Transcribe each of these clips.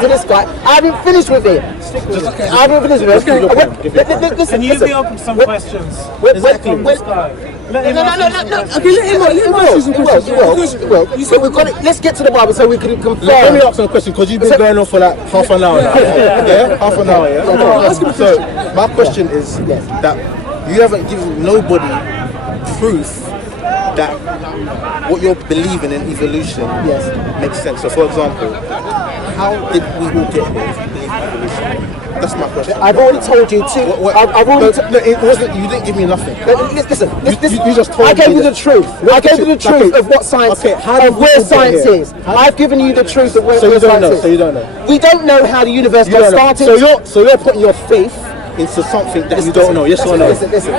This guy, I haven't finished with it. I haven't finished with it. Can you be open to some questions? Let's get to the Bible so we can confirm. Let me ask you a question because you've been going on for like half an hour now. Yeah, half an hour. Yeah. So my question is that you haven't given nobody proof that what you're believing in evolution makes sense. So for example, how did we all get here if you believe in evolution? That's my question. I've already told you to. It wasn't. You didn't give me nothing. Listen. You just told me. I gave you the truth. I gave you the truth of what science. Okay. Of where science is. I've given you the truth of where science is. So you don't know. We don't know how the universe got started. So you're putting your faith into something that you don't know. Yes or no? Listen.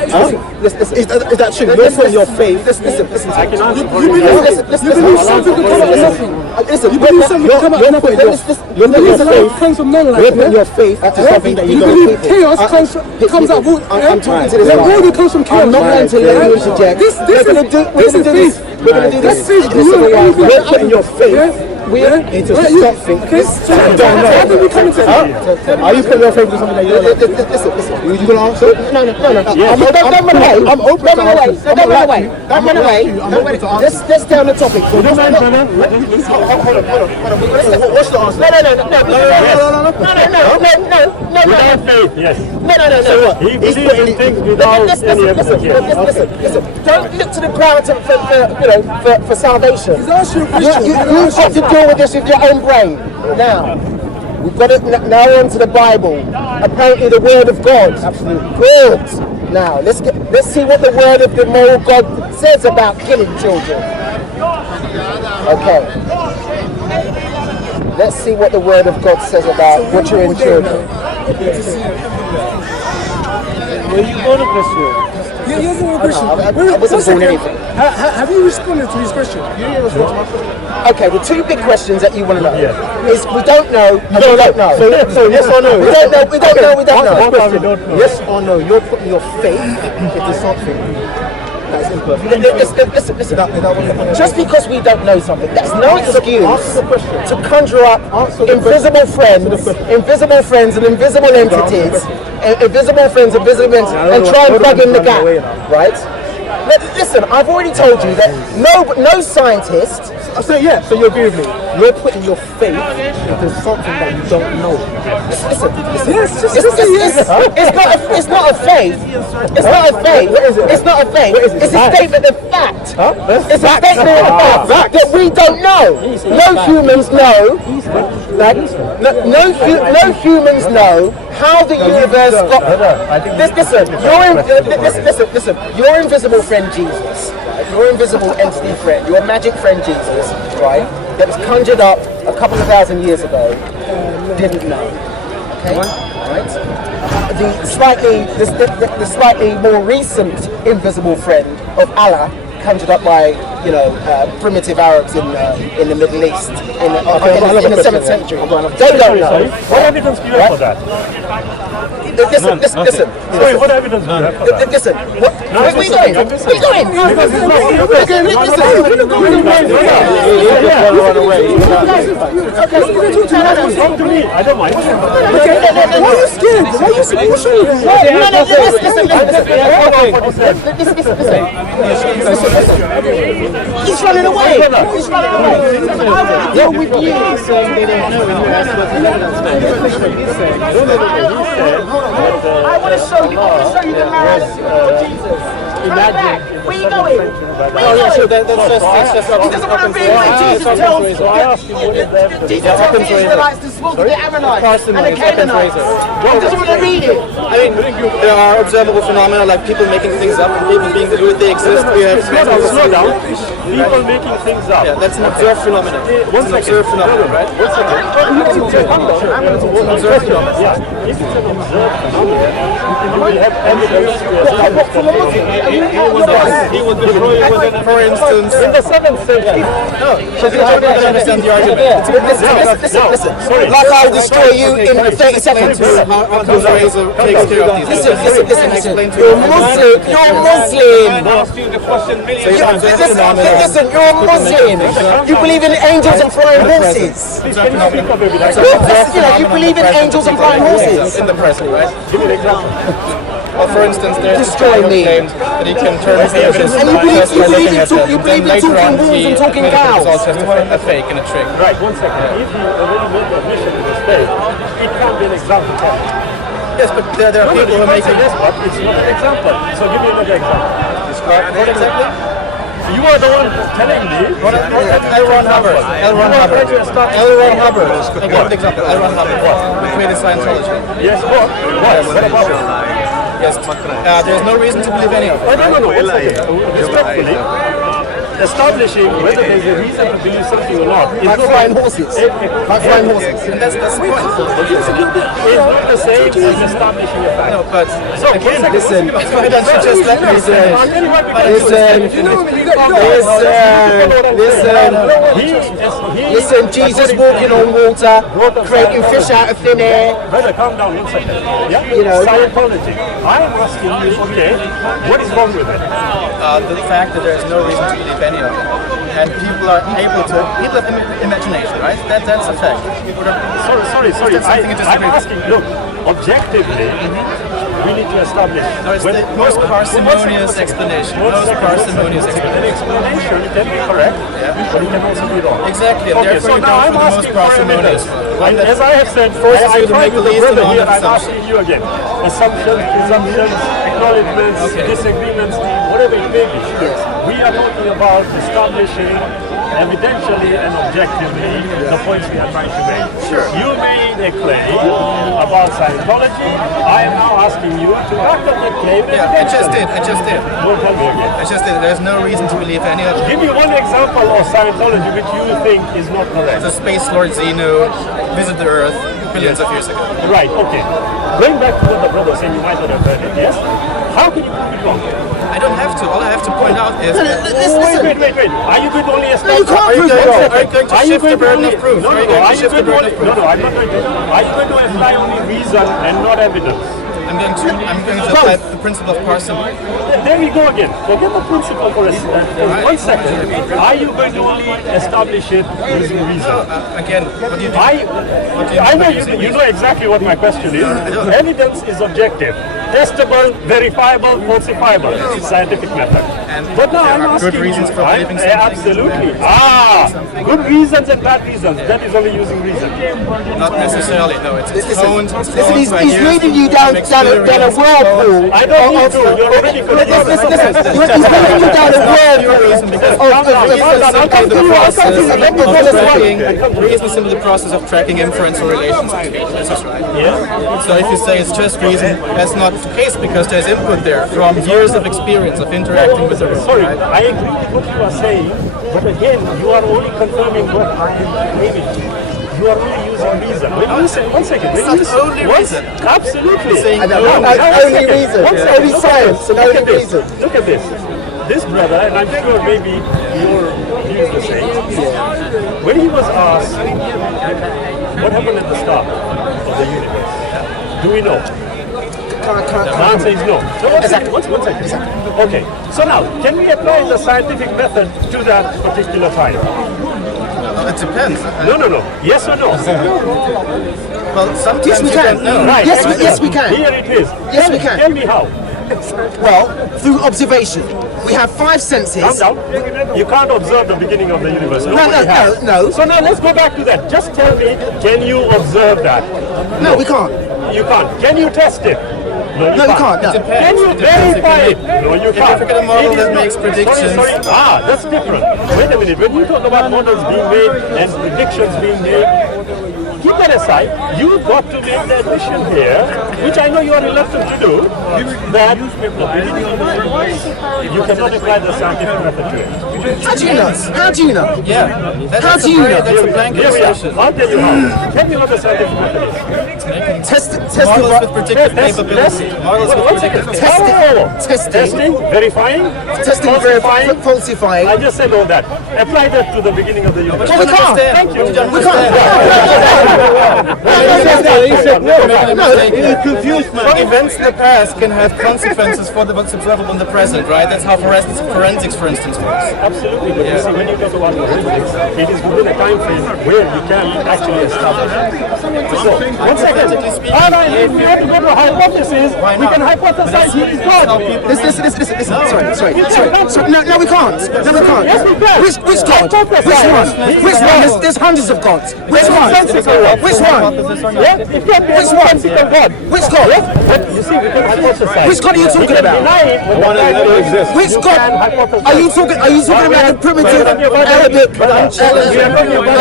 Is that true? You're putting your faith. Listen. I can You believe something to come out of nothing. Listen. You believe something to come out of nothing. You're putting your faith into something that you don't know. You believe chaos comes out. I'm talking to this guy. Water comes from chaos. I'm not going to let you interject. We're going to do this. We're going to do this. You're putting your faith into something that you don't know. Are you putting your faith into something that you don't know? Listen. You going to answer? No. I'm open to answer. Don't run away. Let's down the topic. Hold on. What's the answer? No. So what? He believes in things without any evidence. Listen. Don't look to the ground for salvation. You've got to deal with this with your own brain. Now, we've got it now on to the Bible. Apparently the word of God. Absolutely. Good. Now, let's see what the word of the moral God says about killing children. Okay. Let's see what the word of God says about butchering children. Were you born a Christian? He has no question. I wasn't born anything. Have you responded to his question? Okay, the two big questions that you want to know is we don't know and we don't know. So yes or no? We don't know. Yes or no? You're putting your faith into something that's imperfect. Listen. Just because we don't know something, that's no excuse to conjure up invisible friends and invisible entities, and try and plug in the gap, right? Listen, I've already told you that no scientist. So you agree with me? You're putting your faith into something that you don't know. Listen. It's not a faith. It's not a faith. It's not a faith. It's a statement of fact. It's a statement of fact that we don't know. No humans know. No humans know how the universe got. Listen. Your invisible friend Jesus, your invisible entity friend, your magic friend Jesus, right? That was conjured up a couple of thousand years ago, didn't know. Okay, right? The slightly more recent invisible friend of Allah, conjured up by primitive Arabs in the Middle East in the 7th century. They don't know. What evidence do you have for that? Listen. Sorry, what evidence do you have for that? Listen. Where are we going? Listen. Talk to me. I don't mind. Why are you scared? Why are you scared? He's running away. They're with you saying they don't know, and you asked what the evidence I want to show you the man of Jesus. Where are you going? that's just He doesn't want to be like Jesus tells the Israelites to slaughter the Ammonites and the Canaanites. He doesn't want to read it. I mean, there are observable phenomena like people making things up and people being fluid, they exist. We have Slow down. People making things up. Yeah, that's an observed phenomenon. It's an observed phenomenon, right? I'm going to observe phenomenon. Yeah, if it's an observed phenomenon, you will have evidence to he will destroy you within a For instance, in the 7th century. no, I don't understand the argument. Listen. Like I'll destroy you in 30 seconds. How comes Razor takes care of these? Listen. You're Muslim. Asked you the question million times. Listen, you're a Muslim. You believe in angels and flying horses. You believe in angels and flying horses. In the press, right? Give me an example. Well, for instance, there's Destroy me. claimed that he can turn the evidence And you believe- just by you believe looking in at talk- them. you believe Then in later talking on, wolves and talking made it cows. all just a fake and a trick. Right, 1 second. If you already made the admission in the state, it can be an example. Yes, but there are people who are making this, but it's not an example. So give me another example. What exactly? You are the one telling me. L. Ron Hubbard. L. Ron Hubbard. L. Ron Hubbard. I give an example. L. Ron Hubbard. Who created Scientology. Yes, what? What about it? Yes. There's no reason to believe any of it. No. Respectfully, establishing whether there's a reason to believe something or not is Like flying horses. Like flying horses. And that's the point. It's not the same as establishing a fact. No, but So again, Listen. why don't you just let me finish? Listen, Jesus walking on water, creating fish out of thin air. Brother, calm down 1 second. Yeah? You know. Scientology. I am asking you, okay, what is wrong with it? The fact that there is no reason to believe any of it. And people are able to, people have imagination, right? That's a fact. Sorry. That's something you disagree I'm with. asking, look, objectively, we need to establish. No, it's the most parsimonious explanation. Most parsimonious An explanation. explanation can be correct, but it can also be wrong. Exactly, and Okay, therefore so you now go I'm for the most asking for parsimonious evidence. one. One And that as I have said, forces I you to tried make the with the least brother amount here, of I'm assumptions. asking you again. Assumptions, presumptions, acknowledgements, Okay. disagreements, whatever it may be. We are talking about establishing evidentially and objectively the points we are trying to make. Sure. You made a claim about Scientology. I am now asking you to back up that claim. Yeah, I just did. Don't tell me again. I just did. There's no reason to believe any of it. Give me one example of Scientology which you think is not correct. The Space Lord Zeno visited the Earth billions of years ago. Right, okay. Going back to what the brother said, you might not have heard it, yes? How can you prove it wrong? I don't have to. All I have to point out is that Wait. Are you going to only establish? are you going to shift the burden of proof? No, Are you going to shift the burden of proof? No, I'm not going to. Are you going to apply only reason and not evidence? I'm going to apply the principle of parsimony. There we go again. Forget the principle for 1 second. Are you going to only establish it using reason? Again, what do you do? I know you know exactly what my question is. Evidence is objective, testable, verifiable, falsifiable. It's scientific method. But now I'm asking good reasons you, for believing something. absolutely. Good reasons and bad reasons. That is only using reason. Not necessarily. No, it's honed. Listen, he's leading you down a whirlpool. I don't need to. You're already Listen, he's leading you down a whirlpool. Reason is simply the process of tracking inference or relations between. This is right. Yeah. So if you say it's just reason, that's not the case because there's input there from years of experience of interacting with the world. Sorry, Right? I agree with what you are saying, but again, you are only confirming what I am claiming. You are only using reason. When you say, 1 second. When you It's not only reason. Absolutely. Saying Only reason. One second. Only science and Look only at this. reason. Look at this. This brother, and I'm sure maybe your view is the same. When he was asked what happened at the start of the universe, do we know? The answer is no. So one second. Okay. So now, can we apply the scientific method to that particular time? It depends. No. Yes or no? Well, sometimes Yes, we you can. don't know. Right. Yes, we can. Here it is. Yes, we can. Tell me how. Well, through observation. We have 5 senses. Calm down. You can't observe the beginning of the universe. Nobody has. no. So now let's go back to that. Just tell me, can you observe that? No, we can't. You can't. Can you test it? No, you can't. No. Can you verify it? No, you can't. look at a model It is that not- makes predictions. Sorry. That's different. Wait a minute. When you talk about models being made and predictions being made, keep that aside. You've got to make the admission here, which I know you are reluctant to do, that the beginning of the universe, you cannot apply the scientific method to it. How do you know? How do you know? Yeah. How do you know? That's a blanket Here we are. assumption. I'll tell you how. Tell me what the scientific method is. Models with predictive capability. Models with predictive capability. Testing, verifying, testing, falsifying. falsifying. I just said all that. Apply that to the beginning of the universe. Well, we can't. Thank you. We can't. confused, man. Events in the past can have consequences for what's observable in the present, right? That's how forensics, for instance, works. Absolutely, but you see, when you get to overhears, it is within a time frame where you can actually establish. So, 1 second. All right, if we have to go to a hypothesis, we can hypothesize he is God. Listen. Sorry. No, we can't. Yes, we can. Which God? Which one? There's hundreds of gods. Which one? Which one? Which one? Which God? You see, we can hypothesize. Which God are you talking about? Which God? Are you talking about the primitive Arabic? Are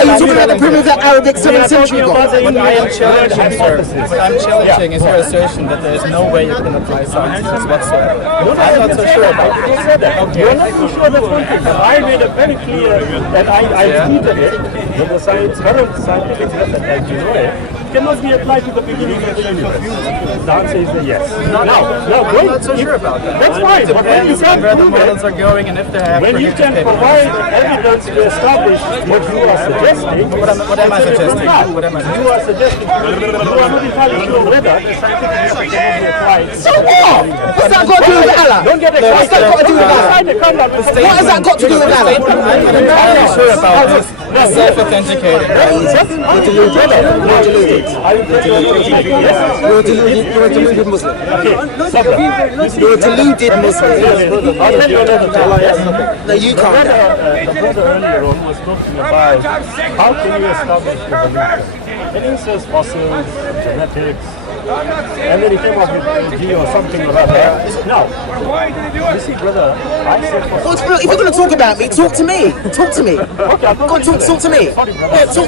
you talking about the primitive Arabic 7th century God? What I am challenging, sir, what I'm challenging is your assertion that there is no way you can apply science to this whatsoever. I'm not so sure about that. You're not so sure that's one thing, but I made it very clear that I tweeted it, that the current scientific method, as you know it, cannot be applied to the beginning of the universe. The answer is a yes. Now, I'm not so sure about that. That's fine, but when you Depends can't on where the prove models it, are going and if they have when you can provide evidence to establish what you are suggesting, What am I suggesting? What am I suggesting? you are suggesting, you are not entirely sure whether the scientific method can be applied. So what? What's that got to do with Allah? Don't get What's that got to do with Allah? What has that got to do with Allah? I'm not entirely sure about this. Self-authenticating. You're a deluded Muslim. You're a deluded Muslim. No, you can't. The brother earlier on was talking about how can you establish your belief? And he says fossils, genetics, and then he came up with G or something or other. Now, you see, brother, I said fossils. Well, if you're going to talk about me, talk to me. Talk to me. Okay, I'm not Go on, talk to me. Sorry, brother. Yeah, talk